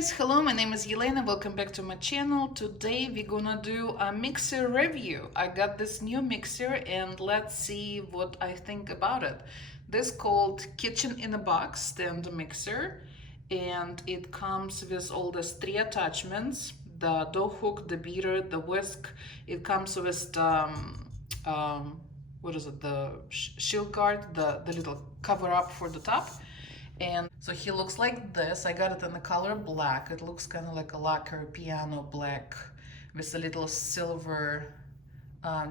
guys, hello, my name is Yelena, welcome back to my channel. Today we're gonna do a mixer review. I got this new mixer and let's see what I think about it. This called Kitchen in a Box stand mixer, and it comes with all these three attachments: the dough hook, the beater, the whisk. It comes with what is it, the shield guard, the little cover up for the top. And so he looks like this. I got it in the color black. It looks kind of like a lacquer piano black with a little silver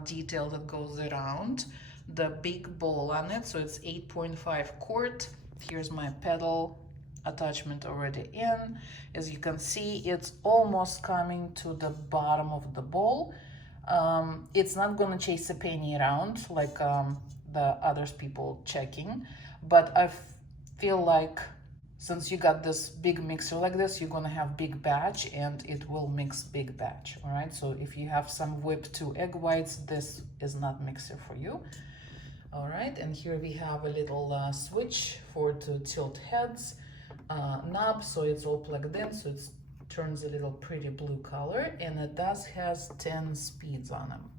detail that goes around. The big bowl on it, so it's 8.5 quart. Here's my pedal attachment already in. As you can see, it's almost coming to the bottom of the bowl. It's not gonna chase a penny around like the others people checking, but I feel like since you got this big mixer like this, you're gonna have big batch and it will mix big batch. All right, so if you have some whipped 2 egg whites, this is not mixer for you. All right, and here we have a little switch for to tilt heads knob, so it's all plugged in, so it turns a little pretty blue color, and it does has 10 speeds on them.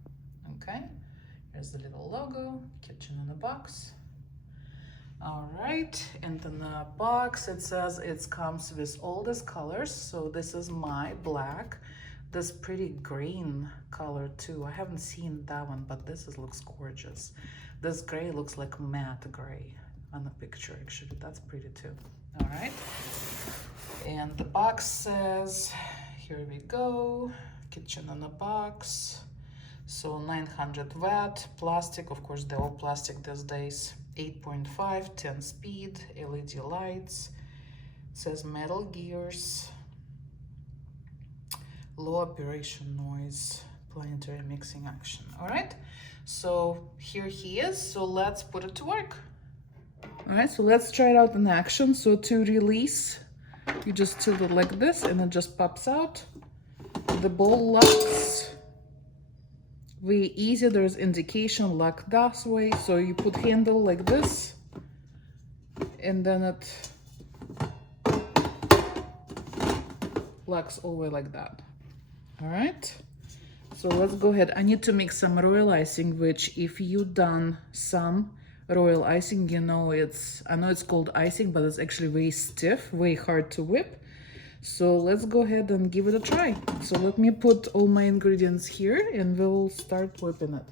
Okay, here's the little logo, Kitchen in a Box. All right, and in the box it says it comes with all these colors. So this is my black, this pretty green color too. I haven't seen that one, but this looks gorgeous. This gray looks like matte gray on the picture. Actually, that's pretty too. All right, and the box says, here we go, Kitchen in a Box. So 900 watt, plastic, of course they're all plastic these days. 8.5, 10 speed, LED lights. It says metal gears, low operation noise, planetary mixing action. All right, so here he is. So let's put it to work. All right, so let's try it out in action. So to release, you just tilt it like this and it just pops out. The bowl locks. Very easy, there's indication lock that way, so you put handle like this and then it locks all the way like that. All right, so let's go ahead. I need to make some royal icing, which if you done some royal icing, you know I know it's called icing, but it's actually very stiff, very hard to whip. So let's go ahead and give it a try. So let me put all my ingredients here and we'll start whipping it.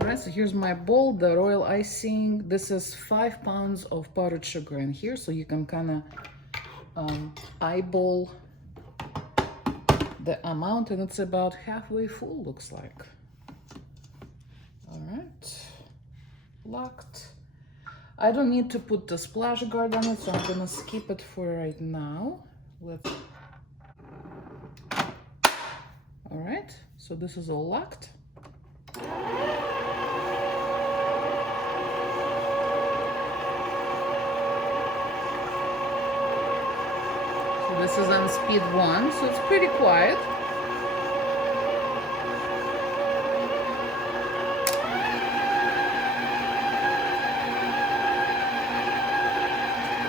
All right, so here's my bowl, the royal icing. This is 5 pounds of powdered sugar in here, so you can kind of eyeball the amount, and it's about halfway full, looks like. All right, locked. I don't need to put the splash guard on it, so I'm gonna skip it for right now. All right, so this is all locked. So this is on speed 1, so it's pretty quiet.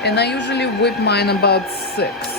And I usually whip mine about 6.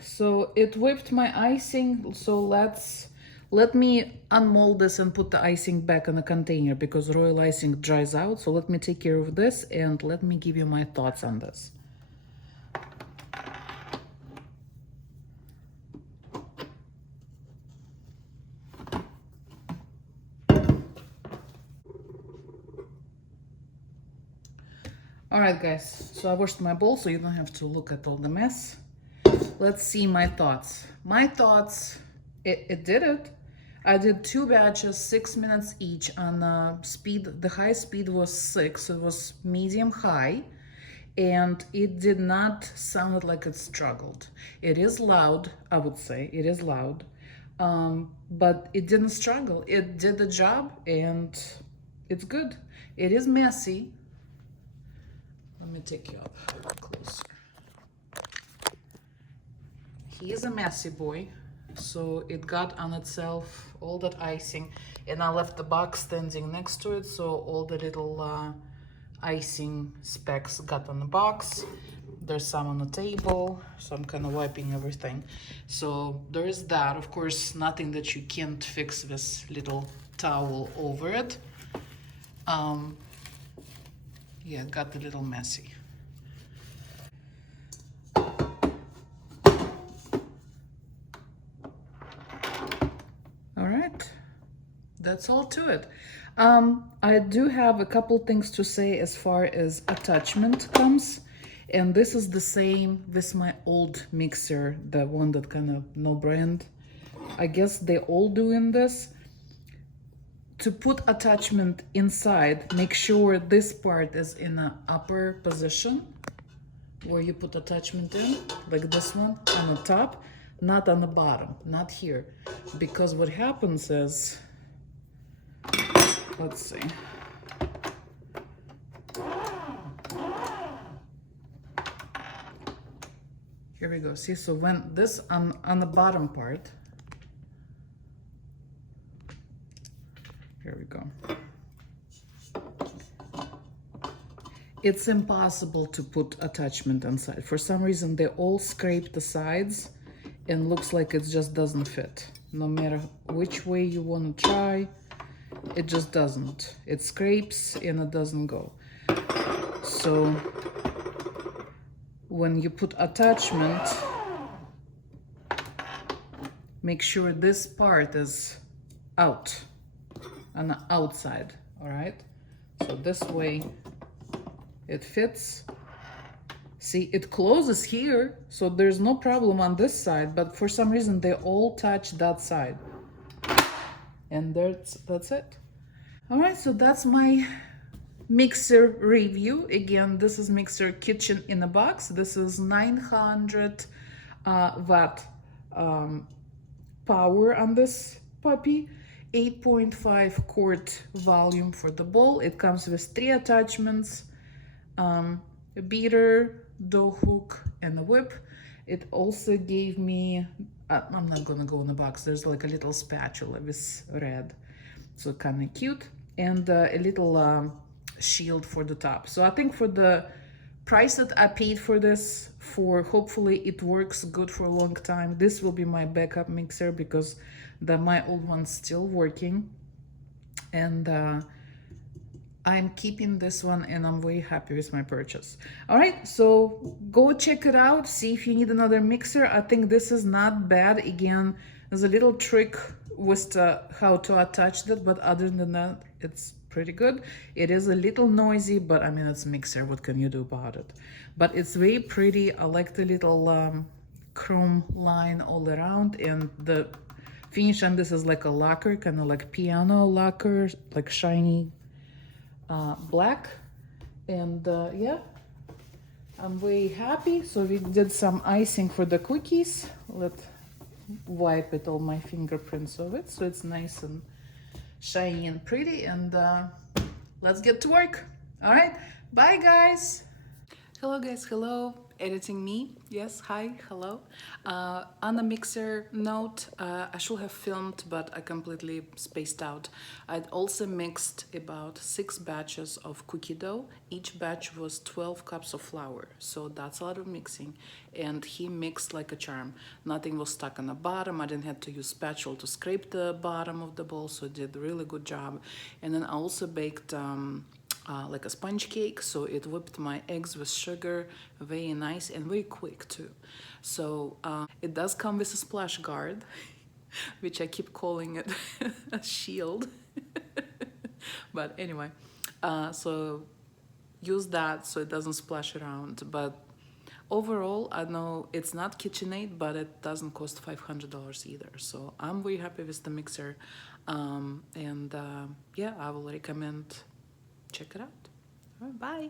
So it whipped my icing, so let me unmold this and put the icing back in the container because royal icing dries out. So let me take care of this and let me give you my thoughts on this. All right, guys, so I washed my bowl so you don't have to look at all the mess. Let's see my thoughts. My thoughts, it did it. I did 2 batches, 6 minutes each on speed. The high speed was 6, so it was medium high. and it did not sound like it struggled. It is loud, I would say, it is loud, but it didn't struggle. It did the job, and it's good. It is messy. Let me take you up closer. He is a messy boy, so it got on itself all that icing, and I left the box standing next to it, so all the little icing specks got on the box. There's some on the table, so I'm kind of wiping everything. So there is that. Of course, nothing that you can't fix this little towel over it. Yeah, it got a little messy. All right, that's all to it. I do have a couple things to say as far as attachment comes, and this is the same with my old mixer, the one that kind of no brand. I guess they all doing this. To put attachment inside, make sure this part is in the upper position where you put attachment in, like this one on the top, not on the bottom, not here. Because what happens is, let's see. Here we go. See, so when this on the bottom part, here we go. It's impossible to put attachment inside. For some reason, they all scrape the sides and looks like it just doesn't fit. No matter which way you want to try, it just doesn't. It scrapes and it doesn't go. So when you put attachment, make sure this part is out on the outside, all right? So this way it fits. See, it closes here, so there's no problem on this side, but for some reason they all touch that side. And that's it. All right, so that's my mixer review. Again, this is Mixer Kitchen in a box. This is 900 watt power on this puppy. 8.5 quart volume for the bowl. It comes with 3 attachments, a beater, dough hook, and a whip. It also gave me, I'm not gonna go in the box, there's like a little spatula with red, so kind of cute, and a little shield for the top. So I think for the price that I paid for this, for hopefully it works good for a long time, this will be my backup mixer because my old one's still working, and I'm keeping this one, and I'm very happy with my purchase. All right, so go check it out, see if you need another mixer. I think this is not bad. Again, there's a little trick with how to attach that, but other than that, it's pretty good. It is a little noisy, but I mean, it's a mixer, what can you do about it? But it's very pretty. I like the little chrome line all around, and the finish on this is like a lacquer, kind of like piano lacquer, like shiny black. And yeah, I'm very happy. So we did some icing for the cookies. Let's wipe it, all my fingerprints of it, so it's nice and shiny and pretty. And let's get to work. All right, bye guys. Hello guys, hello. Editing me, yes, hi, hello. On the mixer note, I should have filmed, but I completely spaced out. I'd also mixed about 6 batches of cookie dough. Each batch was 12 cups of flour, so that's a lot of mixing. And he mixed like a charm. Nothing was stuck on the bottom. I didn't have to use spatula to scrape the bottom of the bowl, so it did a really good job. And then I also baked like a sponge cake, so it whipped my eggs with sugar, very nice and very quick too. So it does come with a splash guard, which I keep calling it a shield. But anyway, so use that so it doesn't splash around. But overall, I know it's not KitchenAid, but it doesn't cost $500 either. So I'm very happy with the mixer, and yeah, I will recommend check it out. All right, bye.